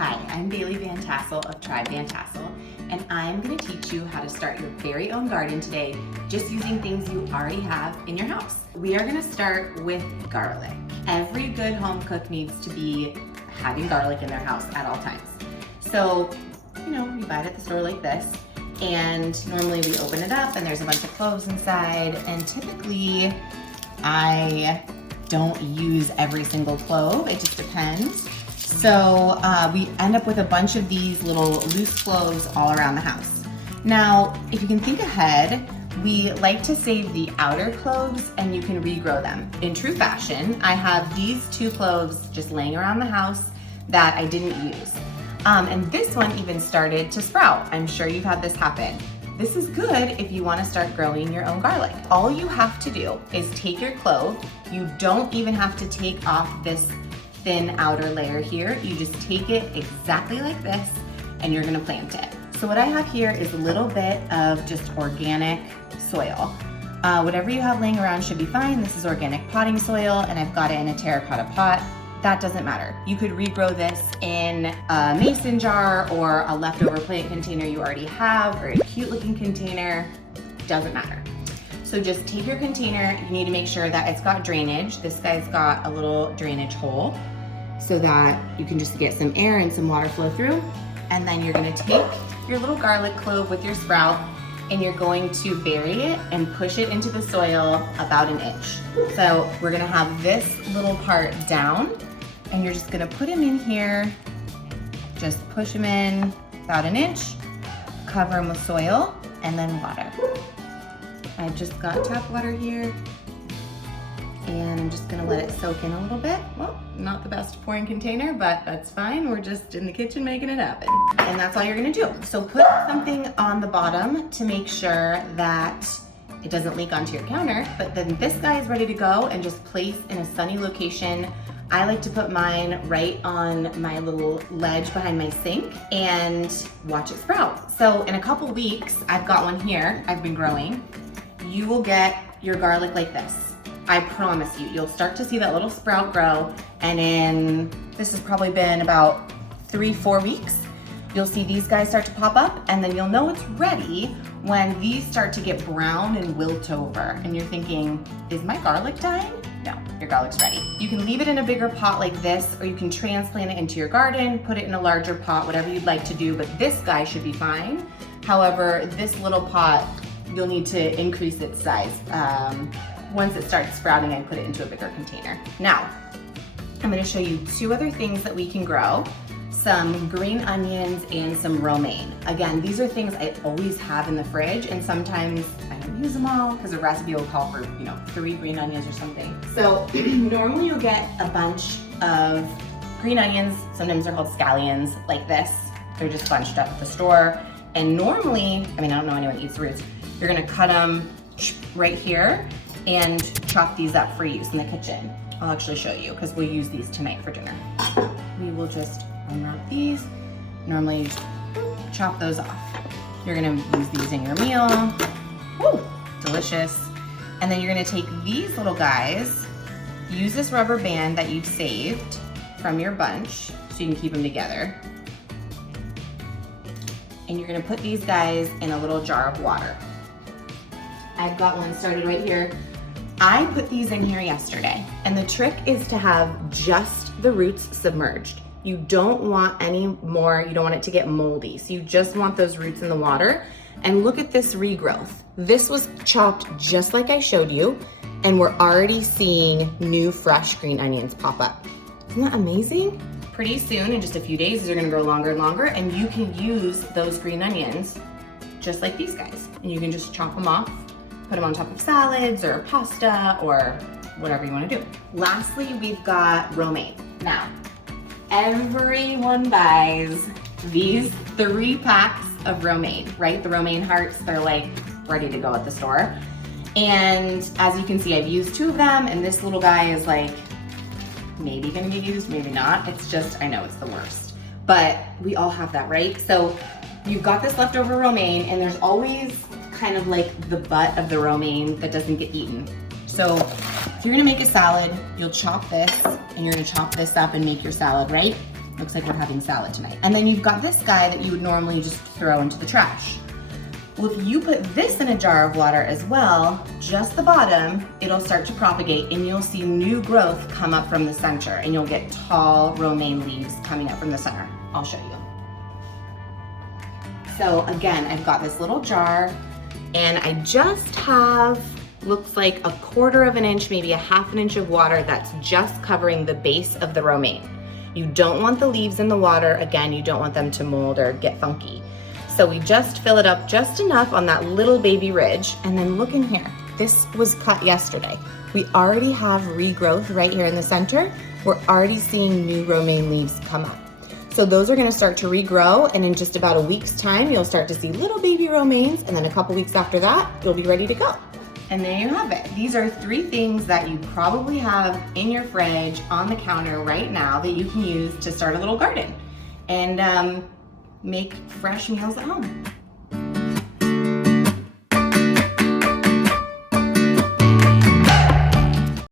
Hi, I'm Bailey Van Tassel of Tribe Van Tassel, and I'm going to teach you how to start your very own garden today, just using things you already have in your house. We are going to start with garlic. Every good home cook needs to be having garlic in their house at all times. So, we buy it at the store like this, and normally we open it up and there's a bunch of cloves inside, and typically I don't use every single clove, it just depends. So we end up with a bunch of these little loose cloves all around the house. Now, if you can think ahead, we like to save the outer cloves and you can regrow them. In true fashion, I have these 2 cloves just laying around the house that I didn't use. And this one even started to sprout. I'm sure you've had this happen. This is good if you want to start growing your own garlic. All you have to do is take your clove. You don't even have to take off this thin outer layer here. You just take it exactly like this and you're gonna plant it. So what I have here is a little bit of just organic soil. Whatever you have laying around should be fine. This is organic potting soil and I've got it in a terracotta pot. That doesn't matter. You could regrow this in a mason jar or a leftover plant container you already have, or a cute looking container, doesn't matter. So just take your container, you need to make sure that it's got drainage. This guy's got a little drainage hole so that you can just get some air and some water flow through. And then you're gonna take your little garlic clove with your sprout and you're going to bury it and push it into the soil about 1 inch. So we're gonna have this little part down and you're just gonna put him in here, just push him in about 1 inch, cover him with soil and then water. I've just got tap water here and I'm just gonna let it soak in a little bit. Well, not the best pouring container, but that's fine. We're just in the kitchen making it happen. And that's all you're gonna do. So put something on the bottom to make sure that it doesn't leak onto your counter, but then this guy is ready to go and just place in a sunny location. I like to put mine right on my little ledge behind my sink and watch it sprout. So in a couple weeks, I've got one here, I've been growing. You will get your garlic like this. I promise you, you'll start to see that little sprout grow, and this has probably been about 3-4 weeks, you'll see these guys start to pop up, and then you'll know it's ready when these start to get brown and wilt over. And you're thinking, is my garlic dying? No, your garlic's ready. You can leave it in a bigger pot like this, or you can transplant it into your garden, put it in a larger pot, whatever you'd like to do, but this guy should be fine. However, this little pot, you'll need to increase its size. Once it starts sprouting, I put it into a bigger container. Now, I'm gonna show you 2 other things that we can grow. Some green onions and some romaine. Again, these are things I always have in the fridge, and sometimes I don't use them all because a recipe will call for 3 green onions or something. So normally you'll get a bunch of green onions, sometimes they're called scallions, like this. They're just bunched up at the store. And normally, I don't know anyone eats roots, you're gonna cut them right here and chop these up for use in the kitchen. I'll actually show you because we'll use these tonight for dinner. We will just unwrap these. Normally you just chop those off. You're gonna use these in your meal. Woo, delicious. And then you're gonna take these little guys, use this rubber band that you've saved from your bunch so you can keep them together. And you're gonna put these guys in a little jar of water. I've got one started right here. I put these in here yesterday, and the trick is to have just the roots submerged. You don't want any more, you don't want it to get moldy, so you just want those roots in the water. And look at this regrowth. This was chopped just like I showed you, and we're already seeing new fresh green onions pop up. Isn't that amazing? Pretty soon, in just a few days, these are gonna grow longer and longer, and you can use those green onions just like these guys. And you can just chop them off, put them on top of salads or pasta or whatever you wanna do. Lastly, we've got romaine. Now, everyone buys these 3 packs of romaine, right? The romaine hearts, they're like ready to go at the store. And as you can see, I've used 2 of them, and this little guy is like, maybe gonna get used, maybe not. It's just, I know it's the worst. But we all have that, right? So you've got this leftover romaine, and there's always kind of like the butt of the romaine that doesn't get eaten. So if you're gonna make a salad, you'll chop this and you're gonna chop this up and make your salad, right? Looks like we're having salad tonight. And then you've got this guy that you would normally just throw into the trash. Well, if you put this in a jar of water as well, just the bottom, it'll start to propagate and you'll see new growth come up from the center and you'll get tall romaine leaves coming up from the center. I'll show you. So again, I've got this little jar and I just have, looks like 1/4 of an inch, maybe 1/2 inch of water that's just covering the base of the romaine. You don't want the leaves in the water. Again, you don't want them to mold or get funky. So we just fill it up just enough on that little baby ridge. And then look in here. This was cut yesterday. We already have regrowth right here in the center. We're already seeing new romaine leaves come up. So those are gonna start to regrow, and in just about a week's time, you'll start to see little baby romaines, and then a couple weeks after that, you'll be ready to go. And there you have it. These are 3 things that you probably have in your fridge on the counter right now that you can use to start a little garden and make fresh meals at home.